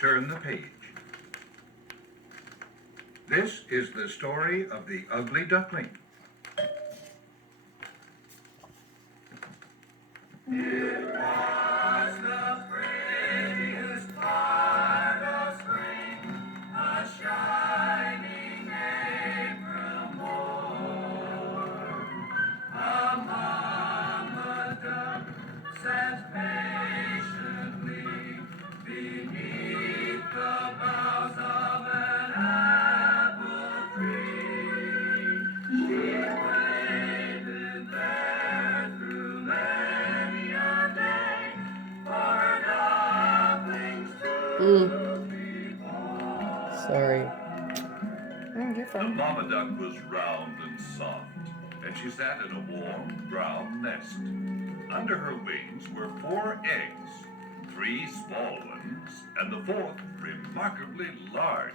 Turn the page. This is the story of the ugly duckling. It was the prettiest part of spring, a shining April morn. A mama duck sat patiently beneath the boughs of an apple tree. She waited there through many a day for her ducklings to be born. Sorry. The mama duck was round and soft, and she sat in a warm brown nest. Under her wings were 4 eggs, 3 small ones, and the 4th remarkably large.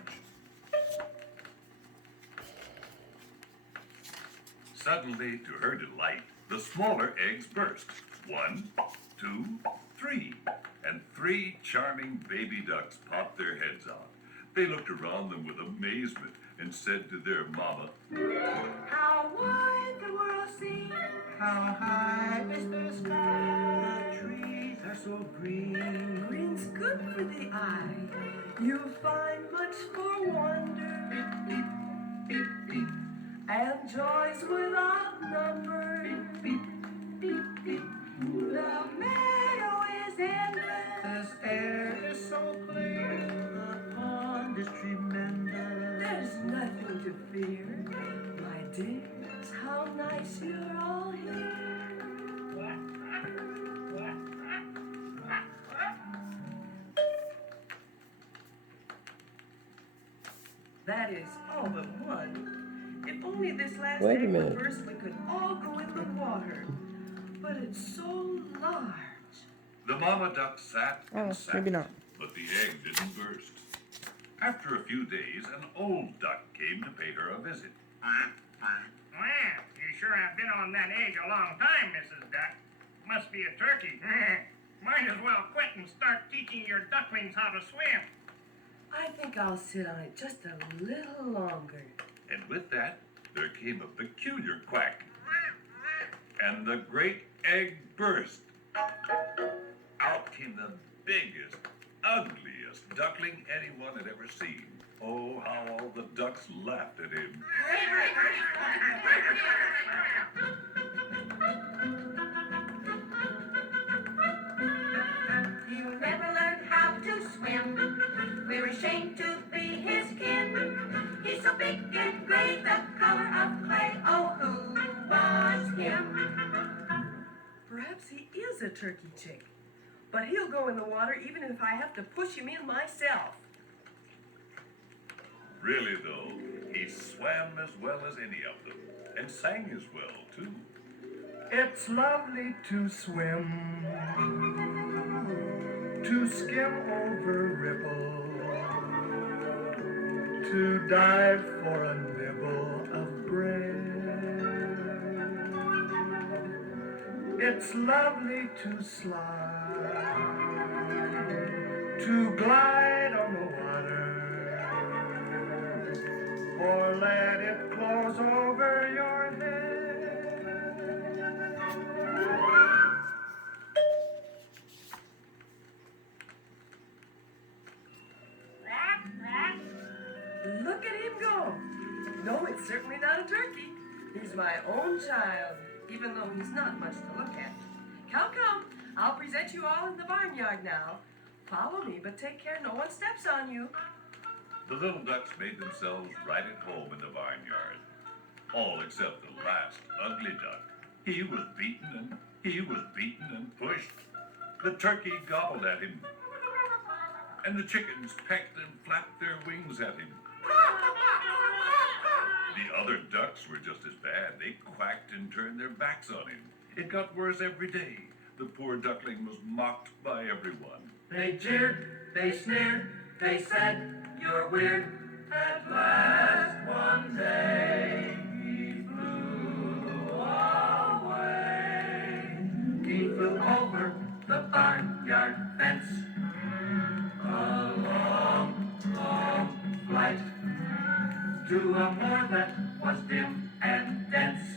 Suddenly, to her delight, the smaller eggs burst. 1, 2, 3, and 3 charming baby ducks popped their heads out. They looked around them with amazement and said to their mama, How wide the world seems, "How high is the sky? The trees are so green. green's good for the eye. You'll find much for wonder, Beep, beep, beep, and joys without number. beep, beep, beep. The meadow is endless, This air is so clear. The pond is tremendous. there's nothing to fear. My dears, how nice you're all here. That is all but one. If only this last Wait a egg minute. would burst, we could all go in the water. But it's so large. The mama duck sat and sat, maybe not. but the egg didn't burst. After a few days, an old duck came to pay her a visit. Well, you sure have been on that egg a long time, Mrs. Duck. Must be a turkey. Might as well quit and start teaching your ducklings how to swim. I think I'll sit on it just a little longer. And with that, there came a peculiar quack. And the great egg burst. Out came the biggest, ugliest duckling anyone had ever seen. Oh, how all the ducks laughed at him. You never learned how to swim. We're ashamed to be his kin. He's so big and gray, the color of clay. Oh, who was him? Perhaps he is a turkey chick, but he'll go in the water even if I have to push him in myself. Really, though, he swam as well as any of them, and sang as well, too. It's lovely to swim, to skim over ripple, to dive for a nibble of bread. It's lovely to slide, to glide on the water, or let it close over your head. Look at him go. No, it's certainly not a turkey. He's my own child, even though he's not much to look at. Come. I'll present you all in the barnyard now. Follow me, but take care no one steps on you. The little ducks made themselves right at home in the barnyard. All except the last ugly duck. He was beaten and pushed. The turkey gobbled at him. And the chickens pecked and flapped their wings at him. The other ducks were just as bad. They quacked and turned their backs on him. It got worse every day. The poor duckling was mocked by everyone. They jeered, they sneered, they said, "You're weird." At last one day he flew away. He flew over the barnyard fence. Along to a moor that was dim and dense.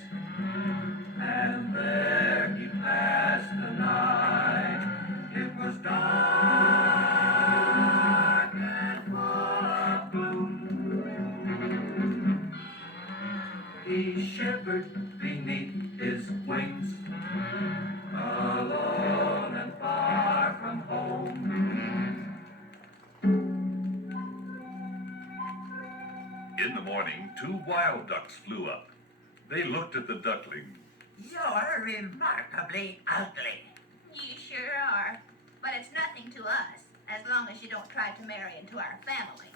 And there he passed the night. It was dark and full of gloom. He shivered beneath his wings, alone and far from home. In the morning, 2 wild ducks flew up. They looked at the duckling. You're remarkably ugly. You sure are. But it's nothing to us, as long as you don't try to marry into our family.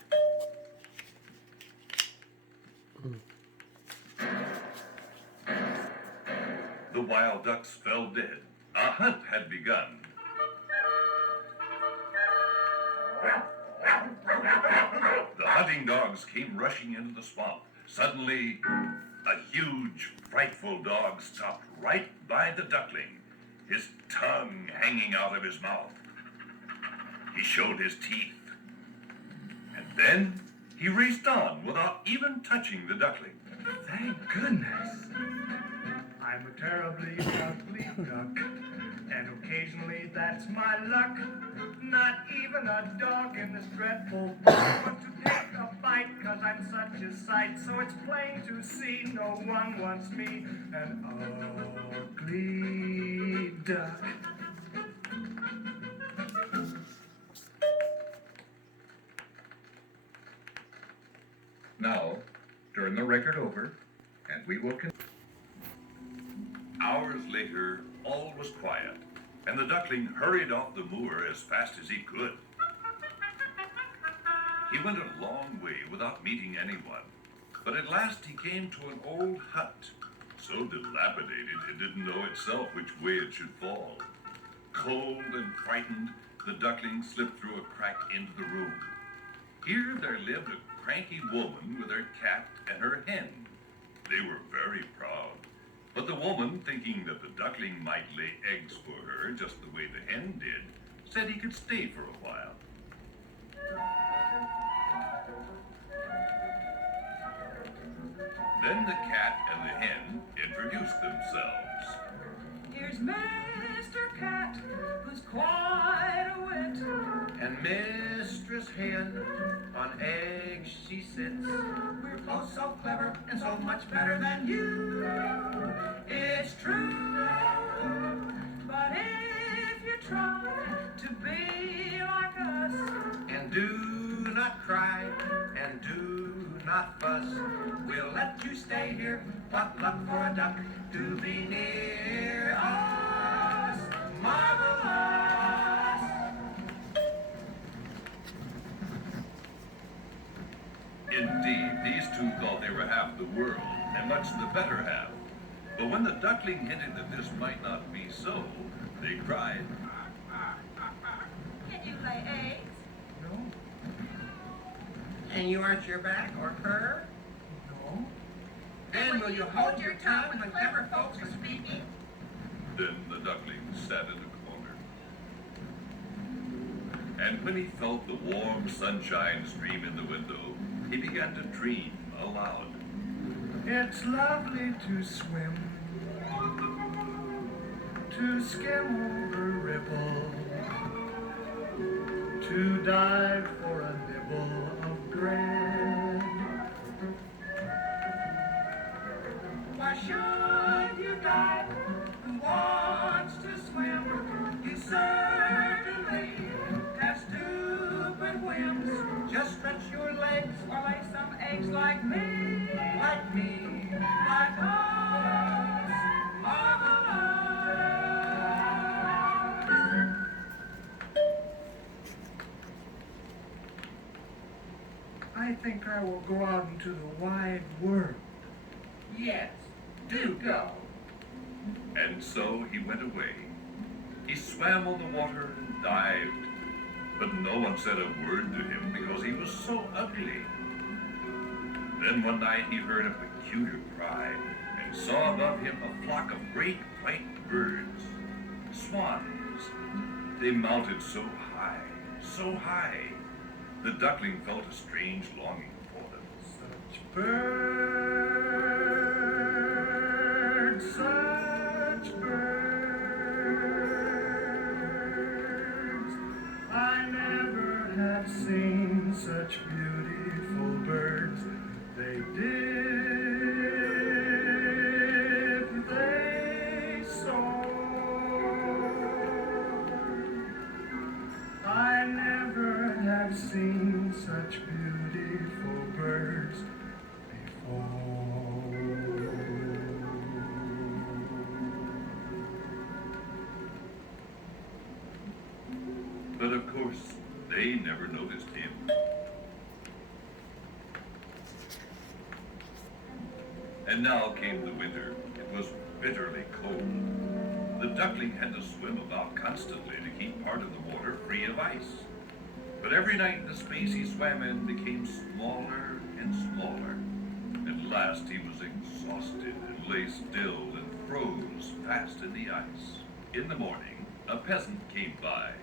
The wild ducks fell dead. A hunt had begun. The hunting dogs came rushing into the swamp. Suddenly, a huge, frightful dog stopped right by the duckling, his tongue hanging out of his mouth. He showed his teeth. And then he raced on without even touching the duckling. Thank goodness. I'm a terribly ugly duck, and occasionally that's my luck. Not even a dog in this dreadful book wants to take a bite, 'cause I'm such a sight. So it's plain to see no one wants me, an ugly duck. Now, turn the record over, and we will continue. Hours later, all was quiet, and the duckling hurried off the moor as fast as he could. He went a long way without meeting anyone, but at last he came to an old hut, so dilapidated it didn't know itself which way it should fall. Cold and frightened, the duckling slipped through a crack into the room. Here there lived a cranky woman with her cat and her hen. They were very proud. But the woman, thinking that the duckling might lay eggs for her just the way the hen did, said he could stay for a while. Then the cat and the hen introduced themselves. Here's Mr. Cat, who's quite a wit. And Mistress Hen, on eggs she sits. We're both so clever and so much better than you. It's true. But if you try to be like us, And do not cry, and do not fuss. we'll let you stay here. What luck for a duck to be near us. Marvelous. Indeed, these two thought they were half the world, and much the better half. But when the duckling hinted that this might not be so, they cried. Can you lay eggs? No, And you arch your back or purr? no. Then will you hold your tongue when clever folks are speaking? Then the duckling sat in a corner. And when he felt the warm sunshine stream in the window, he began to dream aloud. It's lovely to swim, to skim over ripple, to dive for a nibble of bread. Why should you dive? Who wants to swim? You certainly have stupid whims. Just stretch your legs Or lay some eggs like me. like me. Like us. Marvelous. I think I will go out into the wide world. Yes, do go. And so he went away. He swam on the water and dived, but no one said a word to him because he was so ugly. Then one night he heard a peculiar cry and saw above him a flock of great white birds, swans. They mounted so high, the duckling felt a strange longing for them. Such birds, such birds. I never have seen such beautiful birds. They dip, they soar. I never have seen such beautiful birds before. But of course, they never noticed him. And now came the winter. It was bitterly cold. The duckling had to swim about constantly to keep part of the water free of ice. But every night the space he swam in became smaller and smaller. At last he was exhausted and lay still and froze fast in the ice. In the morning, a peasant came by.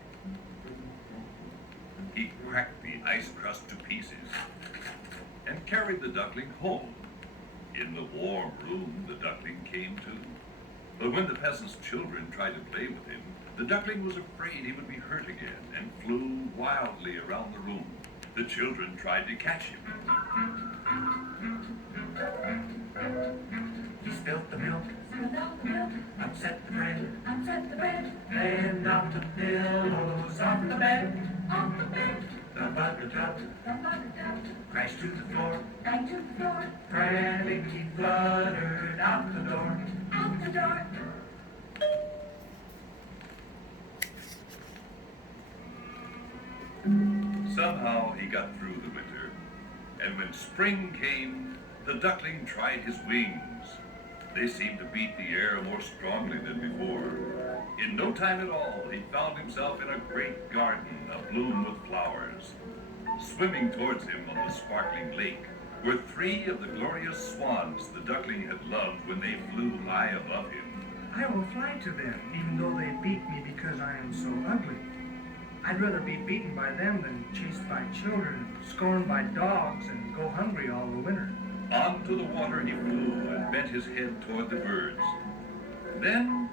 He cracked the ice crust to pieces and carried the duckling home. In the warm room, the duckling came to. But when the peasant's children tried to play with him, the duckling was afraid he would be hurt again and flew wildly around the room. The children tried to catch him. He spilt the milk, upset the bread, And knocked the pillows off the bed. the butter tub crashed to the floor. Frantic, he fluttered out the door. Somehow he got through the winter, and when spring came, the duckling tried his wings. They seemed to beat the air more strongly than before. In no time at all, he found himself in a great garden abloom with flowers. Swimming towards him on the sparkling lake were 3 of the glorious swans the duckling had loved when they flew high above him. I will fly to them, even though they beat me because I am so ugly. I'd rather be beaten by them than chased by children, scorned by dogs, and go hungry all the winter. Onto the water he flew and bent his head toward the birds. Then,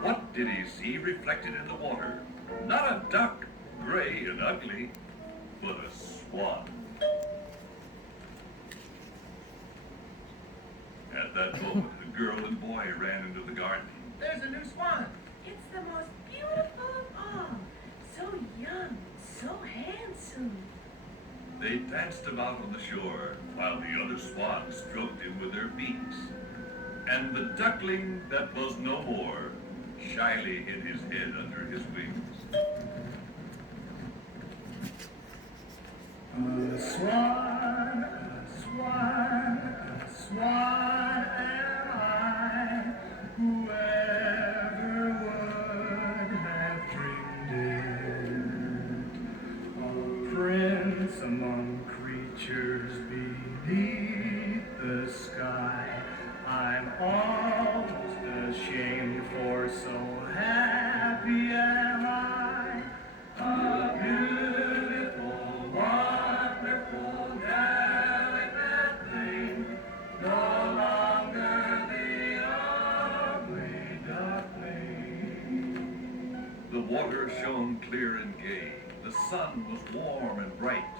what did he see reflected in the water? Not a duck, gray and ugly, but a swan. At that moment, a girl and boy ran into the garden. There's a new swan. It's the most beautiful of all. So young, so handsome. They danced about on the shore, while the other swans stroked him with their beaks. And the duckling that was no more shyly hid his head under his wings. A swan, a swan, a swan am I. Whoever would have dreamed it? A prince among creatures beneath the sky. I'm almost ashamed, for so happy am I. A beautiful, wonderful, delicate thing, no longer the ugly duckling. The water shone clear and gay. The sun was warm and bright.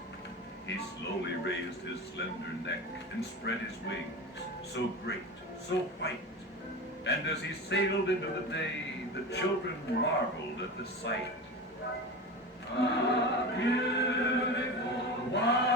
He slowly raised his slender neck and spread his wings, so great, so white. And as he sailed into the day, the children marveled at the sight. A beautiful, wonderful